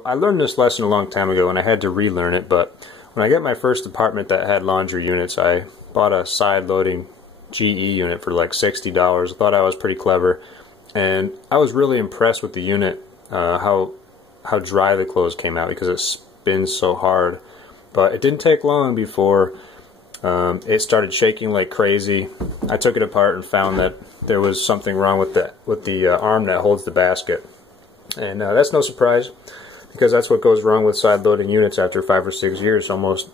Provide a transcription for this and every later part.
So I learned this lesson a long time ago and I had to relearn it, but when I got my first apartment that had laundry units, I bought a side-loading GE unit for like $60. I thought I was pretty clever, and I was really impressed with the unit, how dry the clothes came out because it spins so hard. But it didn't take long before it started shaking like crazy. I took it apart and found that there was something wrong with the arm that holds the basket. And that's no surprise, because that's what goes wrong with side-loading units after 5 or 6 years, almost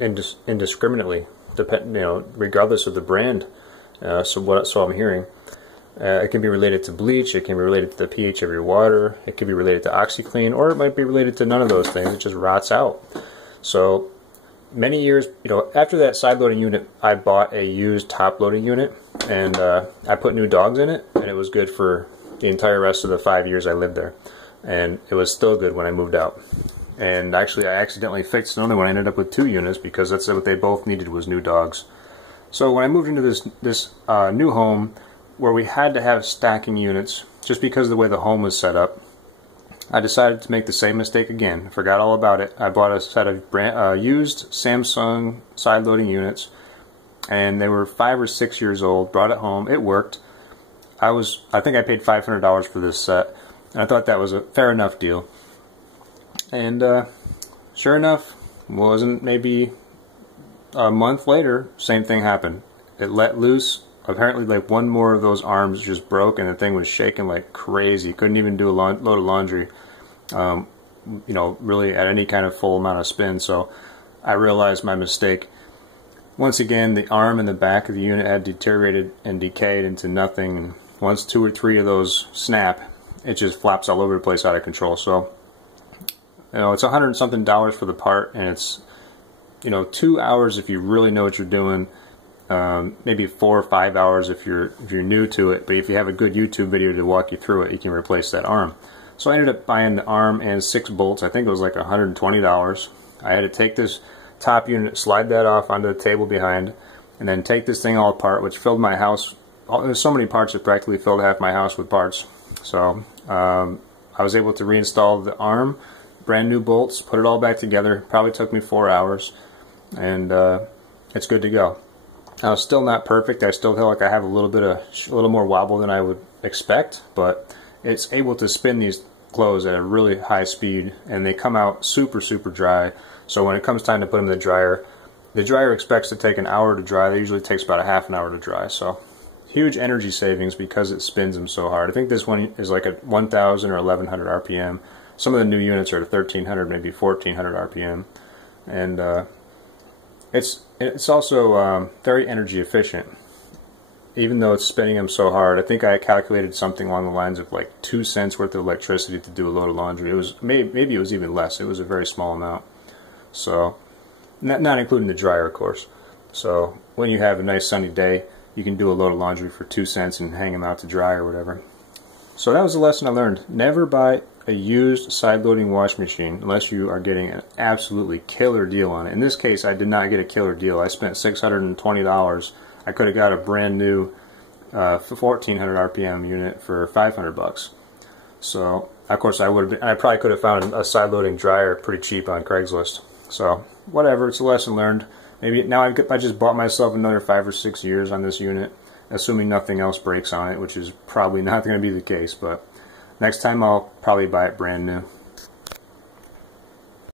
indiscriminately, regardless of the brand. So I'm hearing. It can be related to bleach, it can be related to the pH of your water, it can be related to OxyClean, or it might be related to none of those things. It just rots out. So many years, after that side-loading unit, I bought a used top-loading unit, and I put new dogs in it, and it was good for the entire rest of the 5 years I lived there. And it was still good when I moved out. And actually, I accidentally fixed another one. I ended up with 2 units because that's what they both needed, was new dogs. So when I moved into this new home, where we had to have stacking units, just because of the way the home was set up, I decided to make the same mistake again. I forgot all about it. I bought a set of used Samsung side-loading units, and they were 5 or 6 years old. Brought it home. It worked. I think I paid $500 for this set, and I thought that was a fair enough deal. And sure enough, wasn't maybe a month later, same thing happened. It let loose. Apparently, like, one more of those arms just broke, and the thing was shaking like crazy. Couldn't even do a load of laundry, really at any kind of full amount of spin. So I realized my mistake. Once again, the arm and the back of the unit had deteriorated and decayed into nothing. And once 2 or 3 of those snap, it just flaps all over the place, out of control. So, it's $100 and something for the part, and it's, 2 hours if you really know what you're doing. Maybe 4 or 5 hours if you're new to it. But if you have a good YouTube video to walk you through it, you can replace that arm. So I ended up buying the arm and 6 bolts. I think it was like $120. I had to take this top unit, slide that off onto the table behind, and then take this thing all apart, which filled my house. There's so many parts, it practically filled half my house with parts. So I was able to reinstall the arm, brand new bolts, put it all back together. Probably took me 4 hours, and it's good to go. Now, it's still not perfect. I still feel like I have a little more wobble than I would expect, but it's able to spin these clothes at a really high speed, and they come out super, super dry. So when it comes time to put them in the dryer expects to take an hour to dry. It usually takes about a half an hour to dry. So huge energy savings because it spins them so hard. I think this one is like at 1,000 or 1,100 RPM. Some of the new units are at 1,300, maybe 1,400 RPM, and it's also very energy efficient, even though it's spinning them so hard. I think I calculated something along the lines of like 2 cents worth of electricity to do a load of laundry. It was maybe it was even less. It was a very small amount. So, not including the dryer, of course. So when you have a nice sunny day, you can do a load of laundry for 2 cents and hang them out to dry or whatever. So that was the lesson I learned. Never buy a used side-loading wash machine unless you are getting an absolutely killer deal on it. In this case, I did not get a killer deal. I spent $620. I could have got a brand new 1,400 RPM unit for $500. So, of course, I probably could have found a side-loading dryer pretty cheap on Craigslist. So, whatever. It's a lesson learned. Maybe now I just bought myself another 5 or 6 years on this unit, assuming nothing else breaks on it, which is probably not going to be the case. But next time I'll probably buy it brand new.